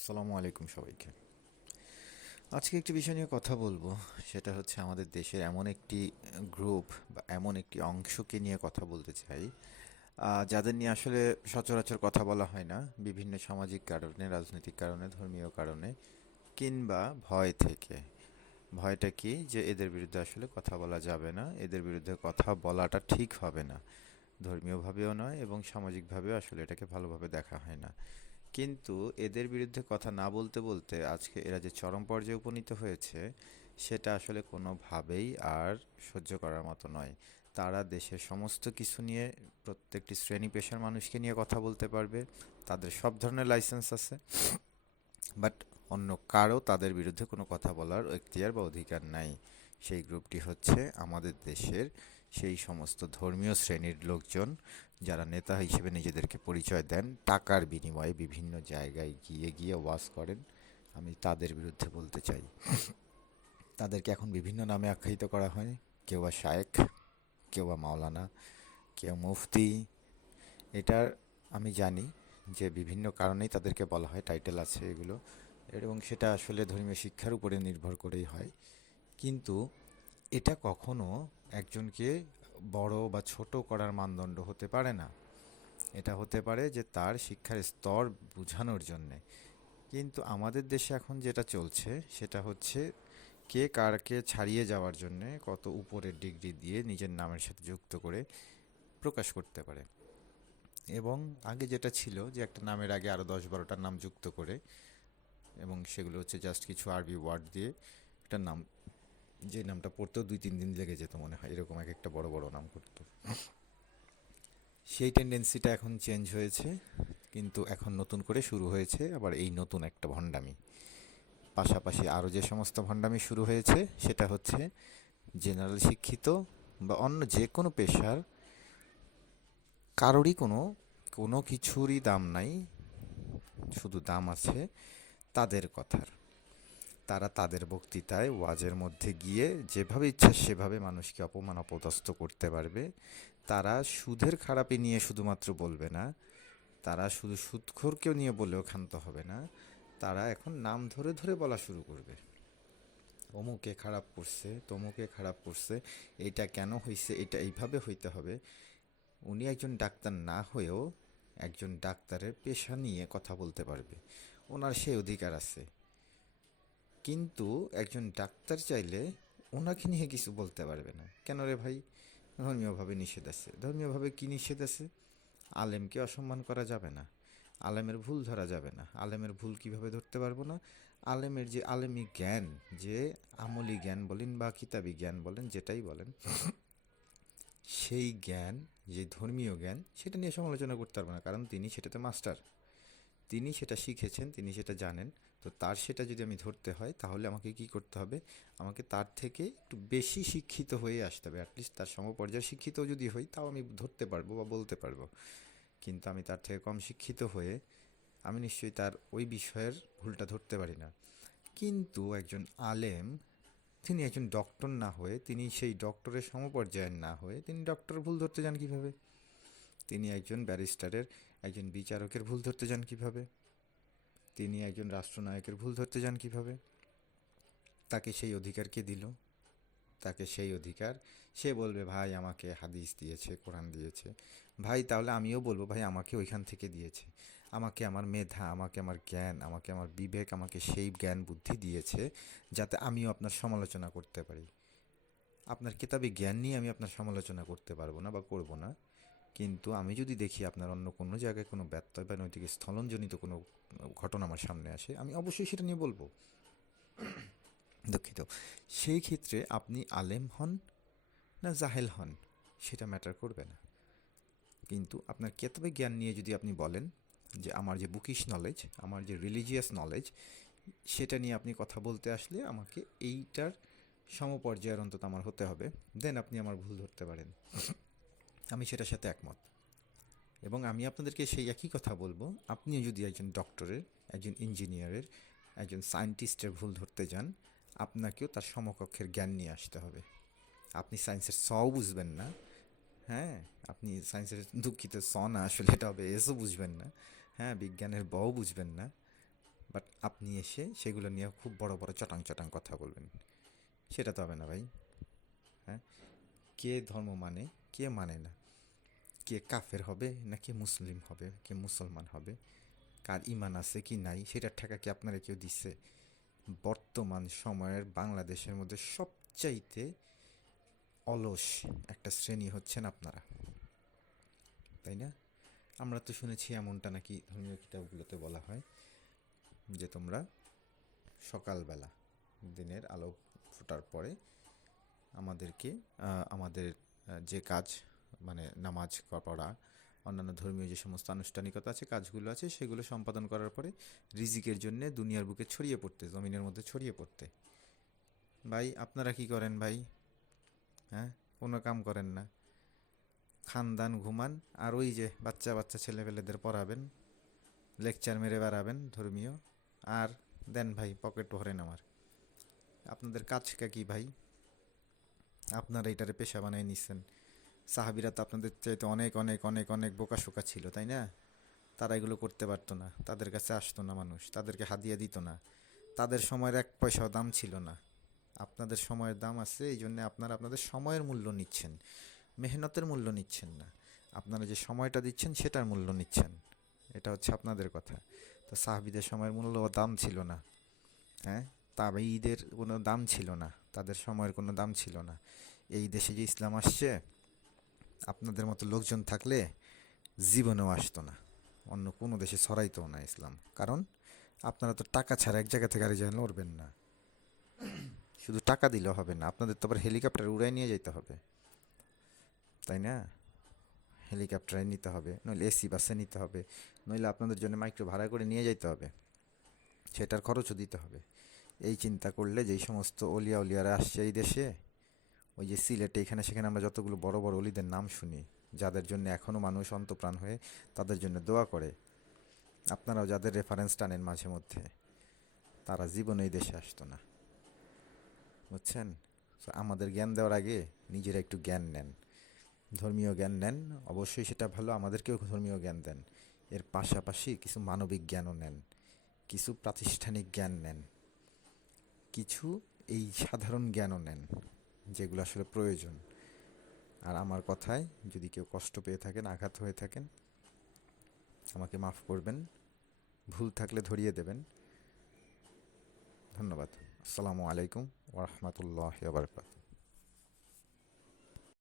আসসালামু আলাইকুম সবাইকে। আজকে একটি বিষয় নিয়ে কথা বলব, সেটা হচ্ছে আমাদের দেশের এমন একটি গ্রুপ বা এমন একটি অংশকে নিয়ে কথা বলতে চাই। যাদের নিয়ে আসলে সচরাচর কথা বলা হয় না, বিভিন্ন সামাজিক কারণে, রাজনৈতিক কারণে, ধর্মীয় কারণে, কিংবা ভয় থেকে। ভয়টা কি? যে এদের বিরুদ্ধে আসলে কথা বলা যাবে না, এদের বিরুদ্ধে কথা বলাটা ঠিক হবে না। ধর্মীয়ভাবেও নয় এবং সামাজিকভাবেও আসলে এটাকে ভালোভাবে দেখা হয় না। কিন্তু এদের বিরুদ্ধে কথা না বলতে বলতে আজকে এরা যে চরম পর্যায়ে উপনীত হয়েছে, সেটা আসলে কোনোভাবেই আর সহ্য করার মতো নয়। তারা দেশের সমস্ত কিছু নিয়ে, প্রত্যেকটি শ্রেণি পেশার মানুষকে নিয়ে কথা বলতে পারবে, তাদের সব ধরনের লাইসেন্স আছে, বাট অন্য কারও তাদের বিরুদ্ধে কোনো কথা বলার এখতিয়ার বা অধিকার নাই। সেই গ্রুপটি হচ্ছে আমাদের দেশের সেই সমস্ত ধর্মীয় শ্রেণির লোকজন যারা নেতা হিসেবে নিজেদেরকে পরিচয় দেন, টাকার বিনিময়ে বিভিন্ন জায়গায় গিয়ে গিয়ে ওয়াজ করেন। আমি তাদের বিরুদ্ধে বলতে চাই। তাদেরকে এখন বিভিন্ন নামে আখ্যায়িত করা হয় কেউ বা শায়েক কেউ বা মাওলানা, কেউ মুফতি। এটার আমি জানি যে বিভিন্ন কারণেই তাদেরকে বলা হয়, টাইটেল আছে এগুলো। এবং সেটা আসলে ধর্মীয় শিক্ষার উপরে নির্ভর করেই হয়। কিন্তু এটা কখনো একজনকে বড় বা ছোট করার মানদণ্ড হতে পারে না। এটা হতে পারে যে তার শিক্ষার স্তর বোঝানোর জন্যে। কিন্তু আমাদের দেশে এখন যেটা চলছে, সেটা হচ্ছে কে কারকে ছাড়িয়ে যাওয়ার জন্যে কত উপরের ডিগ্রি দিয়ে নিজের নামের সাথে যুক্ত করে প্রকাশ করতে পারে। এবং আগে যেটা ছিল যে একটা নামের আগে আরও দশ বারোটার নাম যুক্ত করে, এবং সেগুলো হচ্ছে জাস্ট কিছু আরবি ওয়ার্ড দিয়ে একটা নাম যে নামটা পড়তেও দুই তিন দিন লেগে যেত মনে হয়, এরকম এক একটা বড় বড় নাম করতো। সেই টেন্ডেন্সিটা এখন চেঞ্জ হয়েছে, কিন্তু এখন নতুন করে শুরু হয়েছে, আবার এই নতুন একটা ভণ্ডামি। পাশাপাশি আরও যে সমস্ত ভণ্ডামি শুরু হয়েছে, সেটা হচ্ছে জেনারেল শিক্ষিত বা অন্য যে কোনো পেশার কারোরই কোনো কোনো কিছুরই দাম নাই, শুধু দাম আছে তাদের কথার। তারা তাদের বক্তৃতায় ওয়াজের মধ্যে গিয়ে যেভাবে ইচ্ছা সেভাবে মানুষকে অপমান, অপদস্থ করতে পারবে। তারা সুদের খারাপি নিয়ে শুধুমাত্র বলবে না, তারা শুধু সুদখোরকেও নিয়ে বলেও ক্ষান্ত হবে না, তারা এখন নাম ধরে ধরে বলা শুরু করবে। অমুকে খারাপ করছে, তমুকে খারাপ করছে, এটা কেন হয়েছে এটা এইভাবে হইতে হবে। উনি একজন ডাক্তার না হয়েও একজন ডাক্তারের পেশা নিয়ে কথা বলতে পারবে। ওনার সেই অধিকার আছে। কিন্তু একজন ডাক্তার চাইলে ওনাকে নিয়ে কিছু বলতে পারবে না। কেন রে ভাই? ধর্মীয়ভাবে নিষেধ আছে। ধর্মীয়ভাবে কি নিষেধ আছে? আলেমকে অসম্মান করা যাবে না। আলেমের ভুল ধরা যাবে না। আলেমের ভুল কীভাবে ধরতে পারব না? আলেমের যে আলেমি জ্ঞান, যে আমলি জ্ঞান বলেন বা কিতাবি জ্ঞান বলেন, যেটাই বলেন, সেই জ্ঞান, যে ধর্মীয় জ্ঞান, সেটা নিয়ে সমালোচনা করতে পারব না। কারণ তিনি সেটাতে মাস্টার। তিনি সেটা শিখেছেন, তিনি সেটা জানেন। তো তার সেটা যদি আমি ধরতে হয়, তাহলে আমাকে কি করতে হবে? আমাকে তার থেকে একটু বেশি শিক্ষিত হয়ে আসতে হবে। অ্যাটলিস্ট তার সমপর্যায়ে শিক্ষিত যদি হই, তাও আমি ধরতে পারব বা বলতে পারব। কিন্তু আমি তার থেকে কম শিক্ষিত হয়ে, আমি নিশ্চয়ই তার ওই বিষয়ের ভুলটা ধরতে পারি না। কিন্তু একজন আলেম, তিনি একজন ডক্টর না হয়ে, তিনি সেই ডক্টরের সমপর্যায়ের না হয়ে, তিনি ডক্টরের ভুল ধরতে যান কীভাবে? তিনি একজন ব্যারিস্টারের, একজন বিচারকের ভুল ধরতে যান কীভাবে? তিনি একজন রাষ্ট্রনায়কের ভুল ধরতে যান কীভাবে? তাকে সেই অধিকার কে দিল? তাকে সেই অধিকার সে বলবে, ভাই, আমাকে হাদিস দিয়েছে, কোরআন দিয়েছে। ভাই, তাহলে আমিও বলব, ভাই, আমাকে ওইখান থেকে দিয়েছে। আমাকে আমার মেধা, আমাকে আমার জ্ঞান, আমাকে আমার বিবেক, আমাকে সেই জ্ঞান বুদ্ধি দিয়েছে যাতে আমিও আপনার সমালোচনা করতে পারি। আপনার কিতাবে জ্ঞান নিয়ে আমি আপনার সমালোচনা করতে পারব না বা করব না। কিন্তু আমি যদি দেখি আপনার অন্য কোনো জায়গায় কোনো ব্যত্যয় বা নৈতিক স্থলনজনিত কোনো ঘটনা আমার সামনে আসে, আমি অবশ্যই সেটা নিয়ে বলব। দুঃখিত। সেই ক্ষেত্রে আপনি আলেম হন না জাহেল হন, সেটা ম্যাটার করবে না। কিন্তু আপনার কেতবে জ্ঞান নিয়ে যদি আপনি বলেন যে আমার যে বুকিশ নলেজ, আমার যে রিলিজিয়াস নলেজ, সেটা নিয়ে আপনি কথা বলতে আসলে আমাকে এইটার সমপর্যায়ের অন্তত আমার হতে হবে, দেন আপনি আমার ভুল ধরতে পারেন। আমি সেটার সাথে একমত। এবং আমি আপনাদেরকে সেই একই কথা বলব, আপনিও যদি একজন ডক্টরের, একজন ইঞ্জিনিয়ারের, একজন সায়েন্টিস্টের ভুল ধরতে যান, আপনাকেও তার সমকক্ষের জ্ঞান নিয়ে আসতে হবে। আপনি সায়েন্সের সও বুঝবেন না হ্যাঁ? আপনি সায়েন্সের দুঃখিত স না আসলে এটা হবে, এসও বুঝবেন না হ্যাঁ? বিজ্ঞানের বও বুঝবেন না। বাট আপনি এসে সেগুলো নিয়ে খুব বড় বড় চটাং চটাং কথা বলবেন। সেটা তো হবে না ভাই হ্যাঁ? কে ধর্ম মানে কে মানে না? কে কাফের হবে না কে মুসলিম হবে কে মুসলমান হবে, কার ইমান আছে কি নাই, সেটার ঠেকা কি আপনারা কেউ দিচ্ছে বর্তমান সময়ের বাংলাদেশের মধ্যে সবচাইতে অলস একটা শ্রেণি হচ্ছেন আপনারা। তাই না? আমরা তো শুনেছি এমনটা নাকি ধর্মীয় কিতাবগুলোতে বলা হয় যে তোমরা সকালবেলা দিনের আলো ফোটার পরে আমাদেরকে আমাদের যে কাজ মানে নামাজ পড়া, অন্যান্য ধর্মীয় যে সমস্ত আনুষ্ঠানিকতা আছে, কাজগুলো আছে, সেগুলো সম্পাদন করার পরে রিজিকের জন্য দুনিয়ার বুকে ছড়িয়ে পড়তে, জমিনের মধ্যে ছড়িয়ে পড়তে। ভাই, আপনারা কি করেন ভাই? হ্যাঁ? কোনো কাম করেন না। খান দান ঘুমান, আর ওই যে বাচ্চা বাচ্চা ছেলেপেলেদের পড়াবেন, লেকচার মেরে বেড়াবেন ধর্মীয়, আর দেন ভাই, পকেট ভরেন আমার। আপনাদের কাজটা কি ভাই? আপনারা এটারে পেশা বানায় নিচ্ছেন সাহাবিরা তো আপনাদের চাইতে অনেক অনেক অনেক অনেক বোকাশোকা ছিল, তাই না? তারা এগুলো করতে পারতো না। তাদের কাছে আসতো না মানুষ, তাদেরকে হাদিয়া দিত না। তাদের সময়ের এক পয়সাও দাম ছিল না। আপনাদের সময়ের দাম আছে, এই জন্য আপনারা আপনাদের সময়ের মূল্য নিচ্ছেন। মেহনতের মূল্য নিচ্ছেন না। আপনারা যে সময়টা দিচ্ছেন, সেটার মূল্য নিচ্ছেন। এটা হচ্ছে আপনাদের কথা। তো সাহাবিদের সময়ের মূল্য দাম ছিল না। হ্যাঁ? তবে ঈদের কোনো দাম ছিল না। তাদের সময়ের কোনো দাম ছিল না। এই দেশে যে ইসলাম আসছে আপনাদের মতো লোকজন থাকলে জীবনেও আসতো না। অন্য কোনো দেশে ছড়াইতো না ইসলাম। কারণ আপনারা তো টাকা ছাড়া এক জায়গা থেকে আরেক জায়গায় লড়বেন না। শুধু টাকা দিলে হবে না, আপনাদের তো আবার হেলিকপ্টার উড়াই নিয়ে যেতে হবে। তাই না? হেলিকপ্টারে নিতে হবে, নইলে এসি বাসে নিতে হবে, নইলে আপনাদের জন্য মাইক্রো ভাড়া করে নিয়ে যেতে হবে। সেটার খরচও দিতে হবে। এই চিন্তা করলে যেই সমস্ত অলিয়া উলিয়ারা আসছে এই দেশে ওই যে সিলেটে, এখানে সেখানে আমরা যতগুলো বড় বড় অলিদের নাম শুনি, যাদের জন্য এখনও মানুষ অন্তপ্রাণ হয়ে তাদের জন্য দোয়া করে, আপনারাও যাদের রেফারেন্স টানেন মাঝে মধ্যে, তারা জীবনে এই দেশে আসতো না। বুঝছেন? আমাদের জ্ঞান দেওয়ার আগে নিজেরা একটু জ্ঞান নেন। ধর্মীয় জ্ঞান নেন, অবশ্যই সেটা ভালো, আমাদেরকেও ধর্মীয় জ্ঞান দেন। এর পাশাপাশি কিছু মানবিক জ্ঞানও নেন, কিছু প্রাতিষ্ঠানিক জ্ঞান নেন, কিছু এই সাধারণ জ্ঞানও নেন। যেগুলো আসলে প্রয়োজন। আর আমার কথায় যদি কেউ কষ্ট পেয়ে থাকেন, আঘাত হয়ে থাকেন, আমাকে মাফ করবেন। ভুল থাকলে ধরিয়ে দেবেন। ধন্যবাদ। আসসালামু আলাইকুম ওরহমতুল্লাহ বারকাত